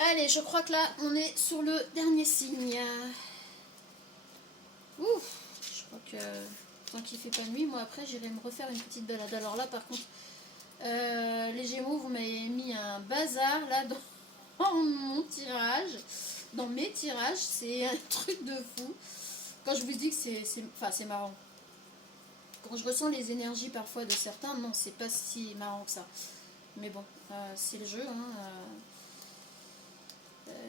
Allez, je crois que là, on est sur le dernier signe. Ouf, je crois que tant qu'il fait pas nuit, moi après j'irai me refaire une petite balade. Alors là, par contre, les Gémeaux, vous m'avez mis un bazar là dans mon tirage, dans mes tirages, c'est un truc de fou. Quand je vous dis que c'est marrant. Quand je ressens les énergies parfois de certains, non, c'est pas si marrant que ça. Mais bon, c'est le jeu. Hein,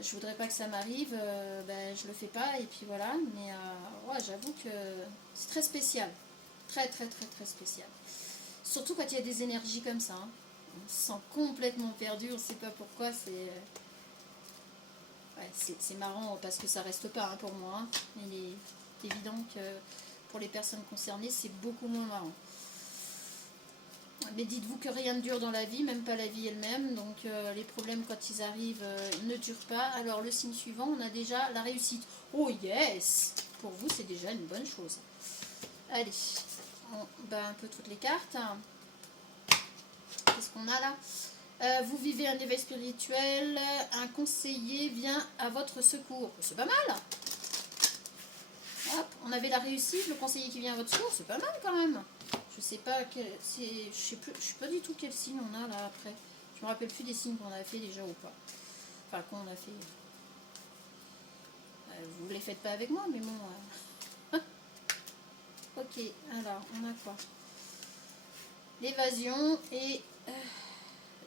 je voudrais pas que ça m'arrive, ben, je le fais pas et puis voilà. Mais ouais, j'avoue que c'est très spécial. Très très très très spécial. Surtout quand il y a des énergies comme ça. Hein. On se sent complètement perdu, on sait pas pourquoi. C'est marrant parce que ça reste pas hein, pour moi. Hein. Il est évident que pour les personnes concernées, c'est beaucoup moins marrant. Mais dites-vous que rien ne dure dans la vie, même pas la vie elle-même. Donc les problèmes quand ils arrivent ne durent pas. Alors le signe suivant, on a déjà la réussite. Oh yes! Pour vous, c'est déjà une bonne chose. Allez, on bat un peu toutes les cartes. Qu'est-ce qu'on a là? Vous vivez un éveil spirituel, un conseiller vient à votre secours. C'est pas mal. Hop, on avait la réussite, le conseiller qui vient à votre secours, c'est pas mal quand même. Je sais pas quel, je sais pas du tout quel signe on a là après. Je me rappelle plus des signes qu'on a fait déjà ou pas. Enfin qu'on a fait. Vous les faites pas avec moi, mais bon. Ok, alors on a quoi? L'évasion et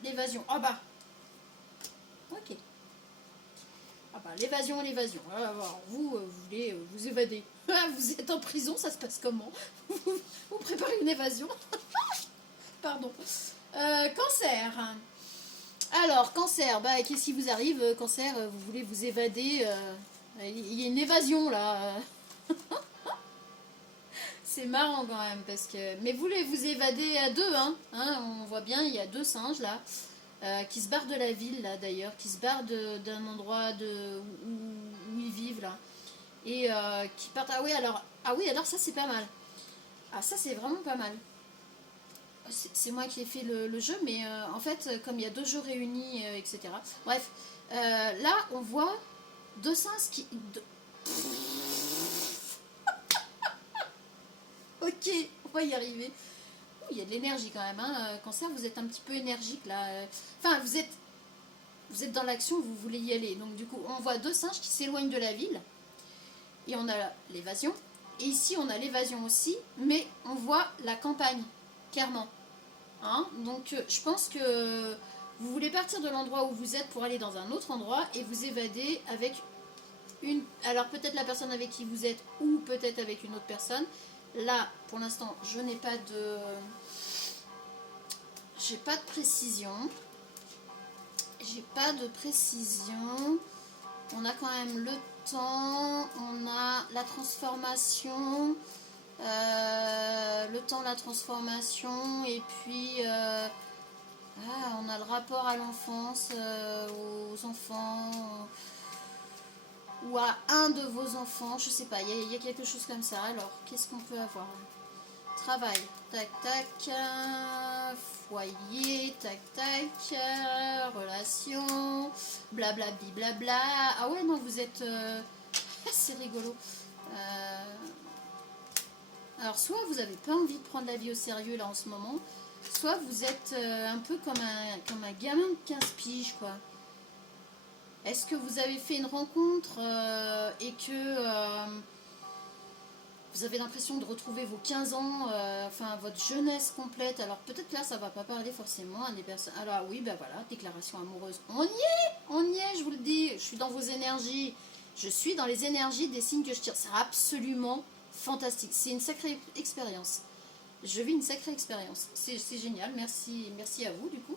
l'évasion. Ah bah. Ok. Ah bah l'évasion et l'évasion. Alors vous, vous voulez vous évader. Vous êtes en prison, ça se passe comment? Vous préparez une évasion. Pardon. Cancer. Alors, cancer, bah, qu'est-ce qui vous arrive? Cancer, vous voulez vous évader. Il y a une évasion là. C'est marrant quand même parce que. Mais vous voulez vous évader à deux, hein, on voit bien, il y a deux singes là qui se barrent de la ville là d'ailleurs, qui se barrent d'un endroit où ils vivent là et qui partent. Ah oui, alors ça c'est pas mal. Ah ça c'est vraiment pas mal. C'est moi qui ai fait le jeu, mais en fait, comme il y a deux jeux réunis, etc. Bref, là, on voit deux singes qui... Ok, on va y arriver. Oh, il y a de l'énergie quand même. Hein. Cancer, vous êtes un petit peu énergique là. Enfin, vous êtes dans l'action, vous voulez y aller. Donc du coup, on voit deux singes qui s'éloignent de la ville. Et on a l'évasion. Et ici, on a l'évasion aussi, mais on voit la campagne, clairement. Hein, donc je pense que vous voulez partir de l'endroit où vous êtes pour aller dans un autre endroit et vous évader avec une... Alors peut-être la personne avec qui vous êtes ou peut-être avec une autre personne. Là, pour l'instant, je n'ai pas de... J'ai pas de précision. J'ai pas de précision. On a quand même le temps. On a la transformation. Le temps, la transformation. Et puis... on a le rapport à l'enfance, aux enfants, ou à un de vos enfants, je sais pas, il y a quelque chose comme ça. Alors, qu'est-ce qu'on peut avoir? Travail, tac tac, foyer, tac tac, relation, blablabli blabla. Ah ouais, non, vous êtes... c'est rigolo. Alors, soit vous n'avez pas envie de prendre la vie au sérieux là en ce moment, soit vous êtes un peu comme un gamin de 15 piges, quoi. Est-ce que vous avez fait une rencontre et que vous avez l'impression de retrouver vos 15 ans, enfin votre jeunesse complète? Alors peut-être là, ça va pas parler forcément à des personnes. Alors oui, ben voilà, déclaration amoureuse. On y est, je vous le dis. Je suis dans vos énergies. Je suis dans les énergies des signes que je tire. C'est absolument fantastique. C'est une sacrée expérience. Je vis une sacrée expérience. C'est génial. Merci, merci à vous du coup.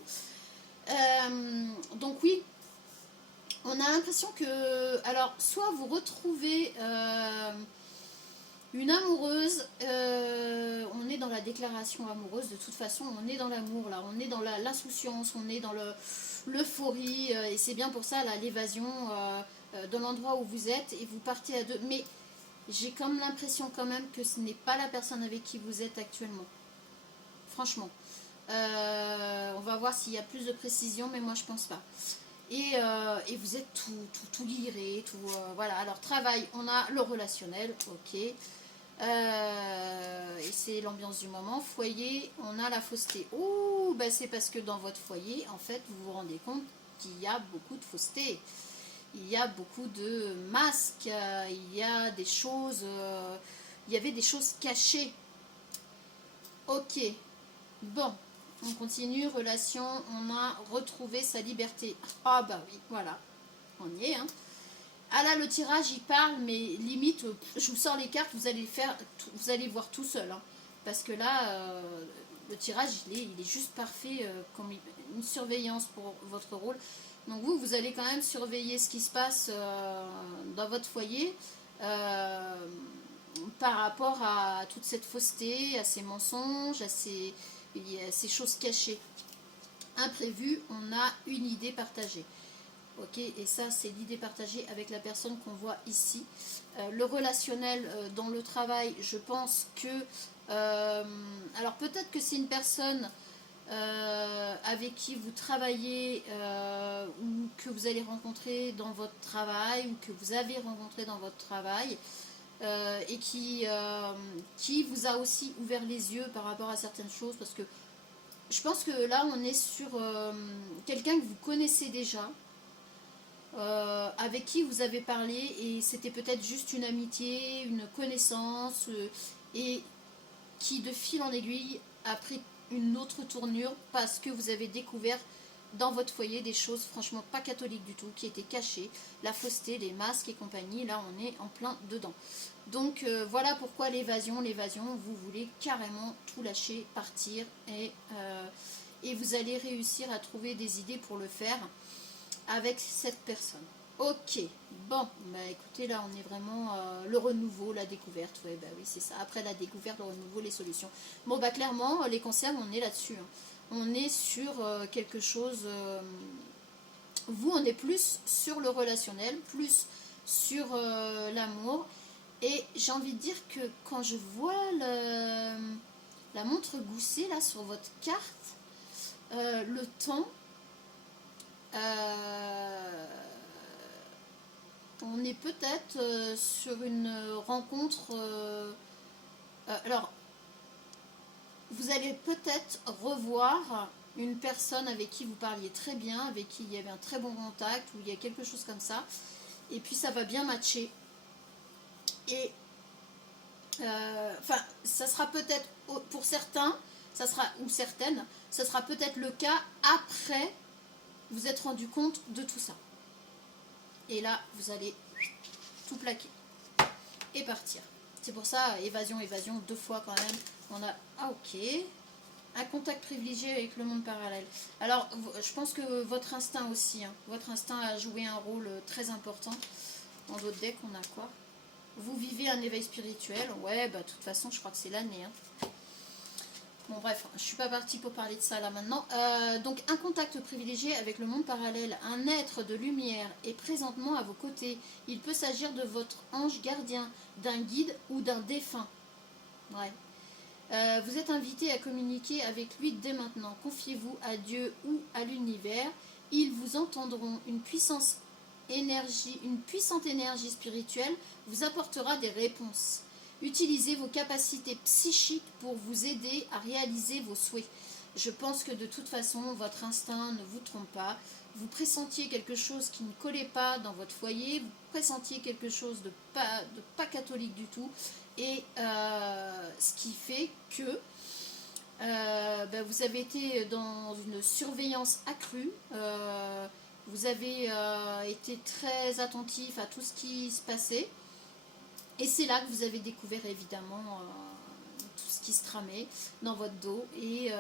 Donc oui, on a l'impression que... Alors, soit vous retrouvez une amoureuse, on est dans la déclaration amoureuse, de toute façon, on est dans l'amour, là, on est dans l'insouciance, on est dans l'euphorie, et c'est bien pour ça, là, l'évasion de l'endroit où vous êtes, et vous partez à deux. Mais j'ai comme l'impression quand même que ce n'est pas la personne avec qui vous êtes actuellement. Franchement. On va voir s'il y a plus de précision, mais moi je pense pas. et vous êtes tout livré, tout, voilà. Alors travail, on a le relationnel, ok. Et c'est l'ambiance du moment. Foyer, on a la fausseté. Ouh, bah c'est parce que dans votre foyer, en fait, vous vous rendez compte qu'il y a beaucoup de fausseté. Il y a beaucoup de masques, il y a des choses, il y avait des choses cachées. Ok, bon, on continue. Relation, on a retrouvé sa liberté. Ah bah oui, voilà, on y est, hein. Ah là, le tirage, il parle, mais limite, je vous sors les cartes, vous allez faire, vous allez voir tout seul, hein. Parce que là, le tirage, il est juste parfait, comme une surveillance pour votre rôle. Donc vous allez quand même surveiller ce qui se passe dans votre foyer par rapport à toute cette fausseté, à ces mensonges, à ces choses cachées. Imprévues, on a une idée partagée. Ok, et ça c'est l'idée partagée avec la personne qu'on voit ici. Le relationnel dans le travail, je pense que alors peut-être que c'est une personne avec qui vous travaillez ou que vous allez rencontrer dans votre travail ou que vous avez rencontré dans votre travail et qui vous a aussi ouvert les yeux par rapport à certaines choses, parce que je pense que là on est sur quelqu'un que vous connaissez déjà, avec qui vous avez parlé et c'était peut-être juste une amitié, une connaissance et qui de fil en aiguille a pris une autre tournure parce que vous avez découvert dans votre foyer des choses franchement pas catholiques du tout, qui étaient cachées, la fausseté, les masques et compagnie. Là on est en plein dedans. Donc voilà pourquoi l'évasion, vous voulez carrément tout lâcher, partir et vous allez réussir à trouver des idées pour le faire avec cette personne. Ok, bon, bah écoutez, là on est vraiment le renouveau, la découverte, ouais, bah oui, c'est ça. Après la découverte, le renouveau, les solutions. Bon, bah clairement, les cancers, on est là-dessus, hein. On est sur quelque chose. Vous, on est plus sur le relationnel, plus sur l'amour. Et j'ai envie de dire que quand je vois la montre goussée là sur votre carte, le temps. On est peut-être sur une rencontre. Alors, vous allez peut-être revoir une personne avec qui vous parliez très bien, avec qui il y avait un très bon contact, ou il y a quelque chose comme ça. Et puis ça va bien matcher. Et enfin, ça sera peut-être pour certains, ça sera ou certaines, ça sera peut-être le cas après vous êtes rendu compte de tout ça. Et là, vous allez tout plaquer et partir. C'est pour ça, évasion, deux fois quand même. On a, ah ok, un contact privilégié avec le monde parallèle. Alors, je pense que votre instinct aussi, hein, votre instinct a joué un rôle très important. Dans votre deck, on a quoi? Vous vivez un éveil spirituel. Ouais, bah de toute façon, je crois que c'est l'année, hein. Bon bref, je suis pas partie pour parler de ça là maintenant. Donc un contact privilégié avec le monde parallèle, un être de lumière est présentement à vos côtés. Il peut s'agir de votre ange gardien, d'un guide ou d'un défunt. Ouais. Vous êtes invité à communiquer avec lui dès maintenant. Confiez-vous à Dieu ou à l'univers. Ils vous entendront. Une puissante énergie spirituelle vous apportera des réponses. Utilisez vos capacités psychiques pour vous aider à réaliser vos souhaits. Je pense que de toute façon, votre instinct ne vous trompe pas. Vous pressentiez quelque chose qui ne collait pas dans votre foyer, vous pressentiez quelque chose de pas catholique du tout. Et ce qui fait que vous avez été dans une surveillance accrue. Vous avez été très attentif à tout ce qui se passait. Et c'est là que vous avez découvert évidemment tout ce qui se tramait dans votre dos. Et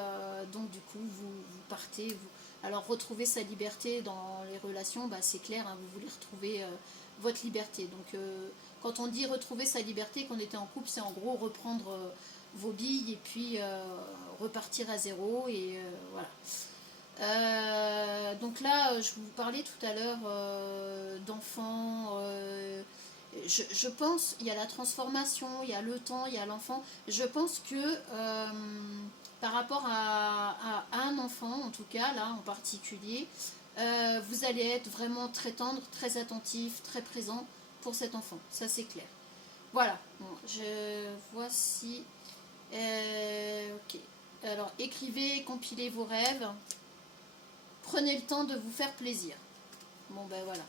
donc du coup, vous partez. Alors retrouver sa liberté dans les relations, bah, c'est clair, hein, vous voulez retrouver votre liberté. Donc quand on dit retrouver sa liberté, qu'on était en couple, c'est en gros reprendre vos billes et puis repartir à zéro. Et voilà. Donc là, je vous parlais tout à l'heure d'enfants. Je pense, il y a la transformation, il y a le temps, il y a l'enfant. Je pense que par rapport à un enfant, en tout cas, là en particulier, vous allez être vraiment très tendre, très attentif, très présent pour cet enfant. Ça, c'est clair. Voilà. Bon, je vois si... ok. Alors, écrivez, compilez vos rêves. Prenez le temps de vous faire plaisir. Bon, ben voilà.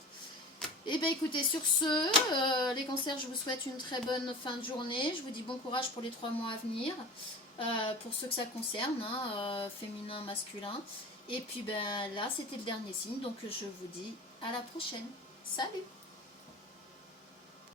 Et ben écoutez, sur ce, les cancers, je vous souhaite une très bonne fin de journée. Je vous dis bon courage pour les 3 mois à venir. Pour ceux que ça concerne, hein, féminin, masculin. Et puis ben là, c'était le dernier signe. Donc je vous dis à la prochaine. Salut!